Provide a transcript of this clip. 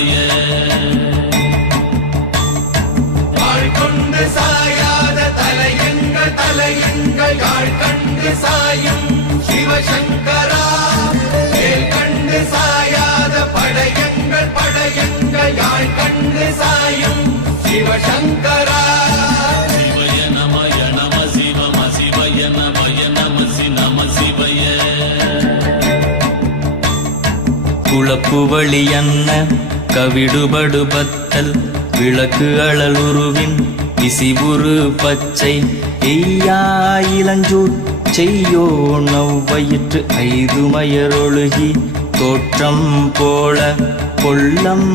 சிவய கொண்டு சாயாத தலையங்கள் யாழ் கண்டு சாயும் சிவசங்கரா கண்டு சாயாத படையங்கள் யாழ் கண்டு சாயும் சிவசங்கரா சிவய நமய நம சிவம சிவய நமய நமசி நம சிவய குளப்புவழி அன்ன கவிடுபடுபத்தல் விளக்கு அழலுருவின் விசிவுரு பச்சை எய்யா இளஞ்சூர் செய்யோ நவ்வயிற்று ஐதுமயரொழுகி தோற்றம் போல கொள்ளம்